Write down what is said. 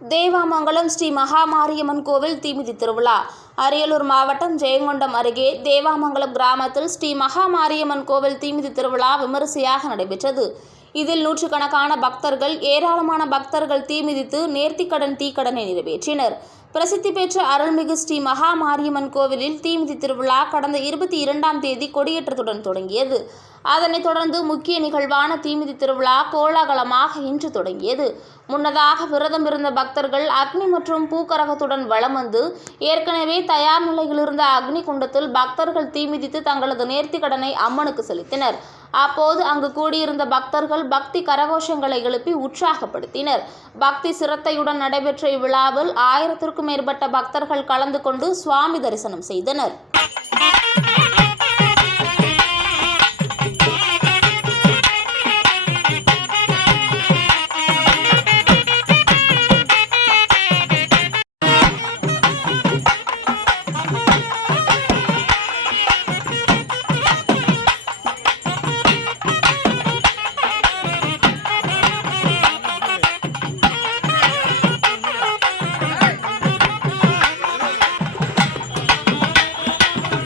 தேவாமங்கலம் ஸ்ரீ மகாமாரியம்மன் கோவில் தீமிதி திருவிழா. அரியலூர் மாவட்டம் ஜெயங்கொண்டம் அருகே தேவாமங்கலம் கிராமத்தில் ஸ்ரீ மகாமாரியம்மன் கோவில் தீமிதி திருவிழா விமரிசையாக நடைபெற்றது. இதில் நூற்றுக்கணக்கான பக்தர்கள், ஏராளமான பக்தர்கள் தீமிதித்து நேர்த்திக்கடன் தீக்கடனை நிறைவேற்றினர். பிரசித்தி பெற்ற அருள்மிகு ஸ்ரீ மகாமாரியம்மன் கோவிலில் தீமிதி திருவிழா கடந்த 22ஆம் தேதி கொடியேற்றத்துடன் தொடங்கியது. அதனைத் தொடர்ந்து முக்கிய நிகழ்வான தீமிதி திருவிழா கோலாகலமாக இன்று தொடங்கியது. முன்னதாக விரதம் இருந்த பக்தர்கள் அக்னி மற்றும் பூக்கரகத்துடன் வலம் வந்து ஏற்கனவே தயார் நிலையில் இருந்த அக்னி குண்டத்தில் பக்தர்கள் தீமிதித்து தங்களது நேர்த்திக்கடனை அம்மனுக்கு செலுத்தினர். அப்போது அங்கு கூடியிருந்த பக்தர்கள் பக்தி கரகோஷங்களை எழுப்பி உற்சாகப்படுத்தினர். பக்தி சிரத்தையுடன் நடைபெற்ற இவ்விழாவில் 1000த்திற்கும் மேற்பட்ட பக்தர்கள் கலந்து கொண்டு சுவாமி தரிசனம் செய்தனர்.